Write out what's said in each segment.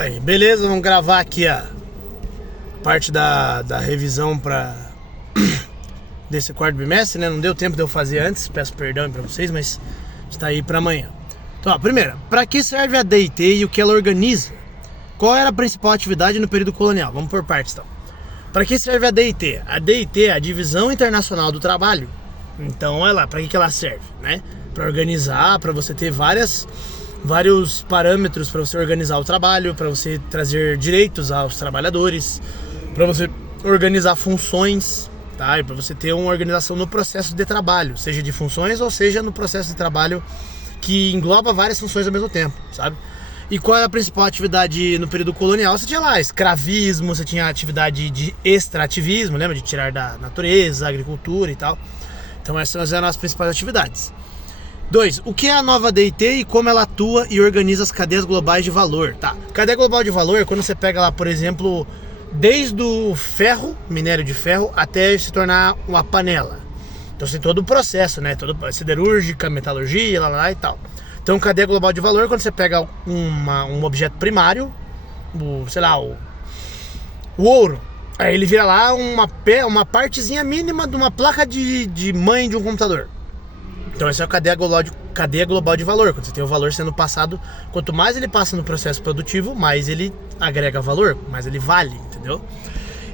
Aí, beleza, vamos gravar aqui a parte da revisão desse quarto bimestre, né? Não deu tempo de eu fazer antes, peço perdão pra vocês, mas está aí pra amanhã. Então, ó, primeiro, pra que serve a DIT e o que ela organiza? Qual era a principal atividade no período colonial? Vamos por partes, então. Para que serve a DIT? A DIT é a Divisão Internacional do Trabalho. Então, para que ela serve, né? Para organizar, para você ter vários parâmetros para você organizar o trabalho, para você trazer direitos aos trabalhadores, para você organizar funções, tá? E para você ter uma organização no processo de trabalho, seja de funções ou seja no processo de trabalho que engloba várias funções ao mesmo tempo, sabe? E qual era a principal atividade no período colonial? Você tinha lá escravismo, você tinha atividade de extrativismo, lembra? De tirar da natureza, agricultura e tal. Então essas eram as principais atividades. 2. O que é a nova DIT e como ela atua e organiza as cadeias globais de valor? Tá. Cadeia global de valor é quando você pega lá, por exemplo, desde o ferro, minério de ferro, até se tornar uma panela. Então você tem todo o processo, né? Todo siderúrgica, metalurgia, lá e tal. Então, cadeia global de valor, quando você pega um objeto primário, o ouro, aí ele vira lá uma partezinha mínima de uma placa de mãe de um computador. Então, essa é a cadeia global de valor, quando você tem o valor sendo passado, quanto mais ele passa no processo produtivo, mais ele agrega valor, mais ele vale, entendeu?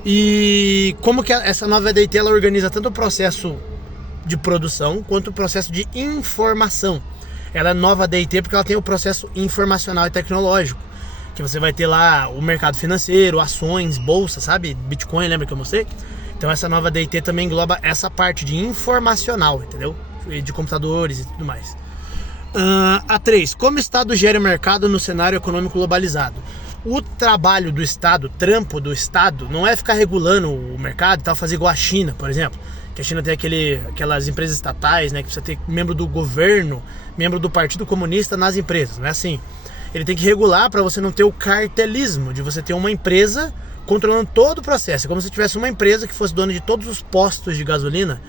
E como que essa nova DIT, ela organiza tanto o processo de produção, quanto o processo de informação. Ela é nova DIT porque ela tem o processo informacional e tecnológico, que você vai ter lá o mercado financeiro, ações, bolsa, sabe? Bitcoin, lembra que eu mostrei? Então essa nova DIT também engloba essa parte de informacional, entendeu? De computadores e tudo mais. A 3. Como o Estado gera o mercado no cenário econômico globalizado? O trabalho do Estado, o trampo do Estado, não é ficar regulando o mercado e tal, fazer igual a China, por exemplo. Que a China tem aquelas empresas estatais, né? Que precisa ter membro do governo, membro do Partido Comunista nas empresas, não é assim. Ele tem que regular para você não ter o cartelismo, de você ter uma empresa controlando todo o processo. É como se tivesse uma empresa que fosse dona de todos os postos de gasolina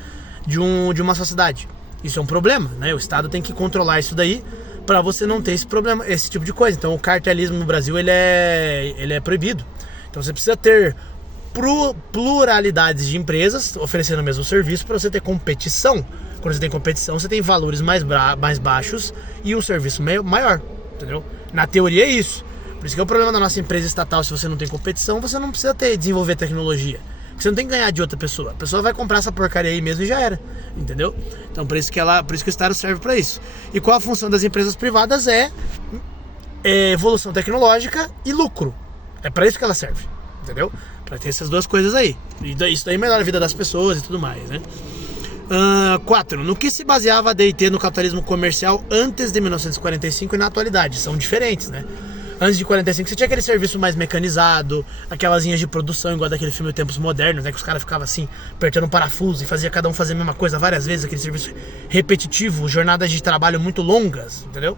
de uma sociedade. Isso é um problema, né? O Estado tem que controlar isso daí para você não ter esse problema, esse tipo de coisa. Então o cartelismo no Brasil ele é proibido. Então você precisa ter pluralidades de empresas oferecendo o mesmo serviço para você ter competição. Quando você tem competição, você tem valores mais baixos e um serviço maior, entendeu? Na teoria é isso. Por isso que é o problema da nossa empresa estatal. Se você não tem competição, você não precisa desenvolver tecnologia. Você não tem que ganhar de outra pessoa. A pessoa vai comprar essa porcaria aí mesmo e já era, entendeu? Então por isso que o Estado serve para isso. E qual a função das empresas privadas? É evolução tecnológica e lucro. É para isso que ela serve, entendeu? Para ter essas duas coisas aí. E isso daí melhora a vida das pessoas e tudo mais, né? 4. No que se baseava a DIT no capitalismo comercial antes de 1945 e na atualidade? São diferentes, né? Antes de 45 você tinha aquele serviço mais mecanizado, aquelas linhas de produção igual daquele filme Tempos Modernos, né? Que os caras ficavam assim, apertando um parafuso e fazia cada um fazer a mesma coisa várias vezes, aquele serviço repetitivo, jornadas de trabalho muito longas, entendeu?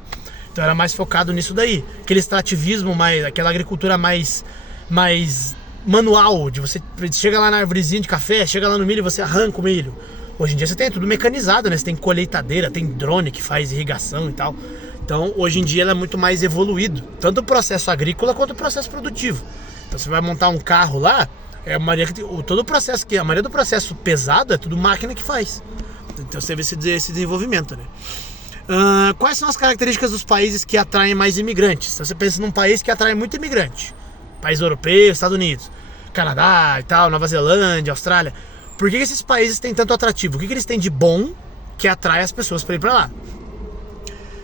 Então era mais focado nisso daí. Aquele extrativismo, aquela agricultura mais manual, de você chega lá na arvorezinha de café, chega lá no milho e você arranca o milho. Hoje em dia você tem tudo mecanizado, né? Você tem colheitadeira, tem drone que faz irrigação e tal. Então, hoje em dia ela é muito mais evoluído, tanto o processo agrícola quanto o processo produtivo. Então, você vai montar um carro lá, a maioria do processo pesado é tudo máquina que faz. Então, você vê esse desenvolvimento, né? Quais são as características dos países que atraem mais imigrantes? Então, você pensa num país que atrai muito imigrante. País europeu, Estados Unidos, Canadá e tal, Nova Zelândia, Austrália. Por que esses países têm tanto atrativo? O que eles têm de bom que atrai as pessoas para ir para lá?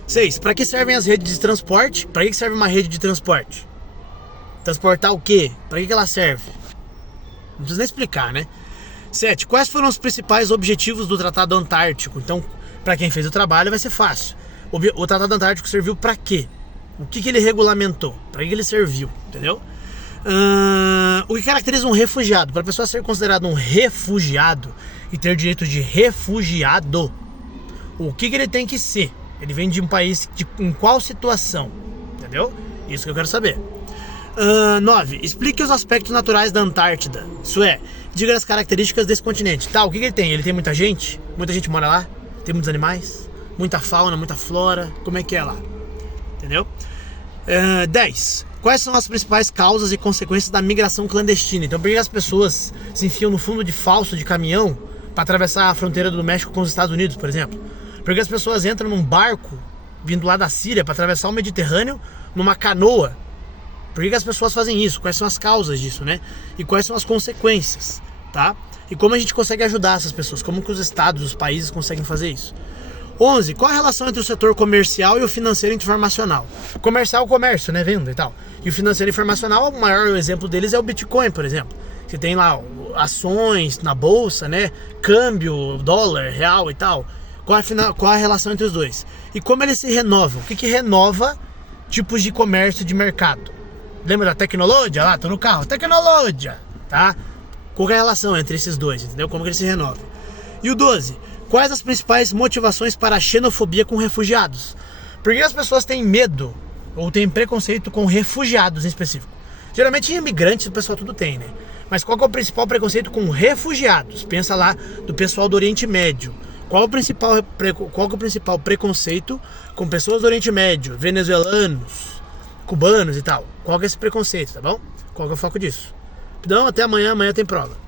6. Para que servem as redes de transporte? Para que serve uma rede de transporte? Transportar o quê? Para que ela serve? Não precisa nem explicar, né? 7. Quais foram os principais objetivos do Tratado Antártico? Então, para quem fez o trabalho vai ser fácil. O Tratado Antártico serviu para quê? O que ele regulamentou? Para que ele serviu? Entendeu? O que caracteriza um refugiado? Para a pessoa ser considerado um refugiado e ter direito de refugiado, o que ele tem que ser? Ele vem de um país em qual situação? Entendeu? Isso que eu quero saber. 9. Explique os aspectos naturais da Antártida. Isso é, diga as características desse continente. Tá, o que ele tem? Ele tem muita gente? Muita gente mora lá? Tem muitos animais? Muita fauna, muita flora? Como é que é lá? Entendeu? 10. Quais são as principais causas e consequências da migração clandestina? Então, por que as pessoas se enfiam no fundo de falso de caminhão para atravessar a fronteira do México com os Estados Unidos, por exemplo? Por que as pessoas entram num barco vindo lá da Síria para atravessar o Mediterrâneo numa canoa? Por que as pessoas fazem isso? Quais são as causas disso, né? E quais são as consequências, tá? E como a gente consegue ajudar essas pessoas? Como que os estados, os países conseguem fazer isso? 11. Qual a relação entre o setor comercial e o financeiro informacional? Comercial, comércio, né? Venda e tal. E o financeiro informacional, o maior exemplo deles é o Bitcoin, por exemplo. Você tem lá ações na bolsa, né? Câmbio, dólar, real e tal. Qual a relação entre os dois? E como eles se renovam? O que renova tipos de comércio, de mercado? Lembra da tecnologia? Lá, tô no carro. Tecnologia, tá? Qual é a relação entre esses dois, entendeu? Como que eles se renovam? E o 12. Quais as principais motivações para a xenofobia com refugiados? Por que as pessoas têm medo ou têm preconceito com refugiados em específico? Geralmente imigrantes o pessoal tudo tem, né? Mas qual que é o principal preconceito com refugiados? Pensa lá do pessoal do Oriente Médio. Qual que é o principal preconceito com pessoas do Oriente Médio, venezuelanos, cubanos e tal? Qual que é esse preconceito, tá bom? Qual que é o foco disso? Então, até amanhã tem prova.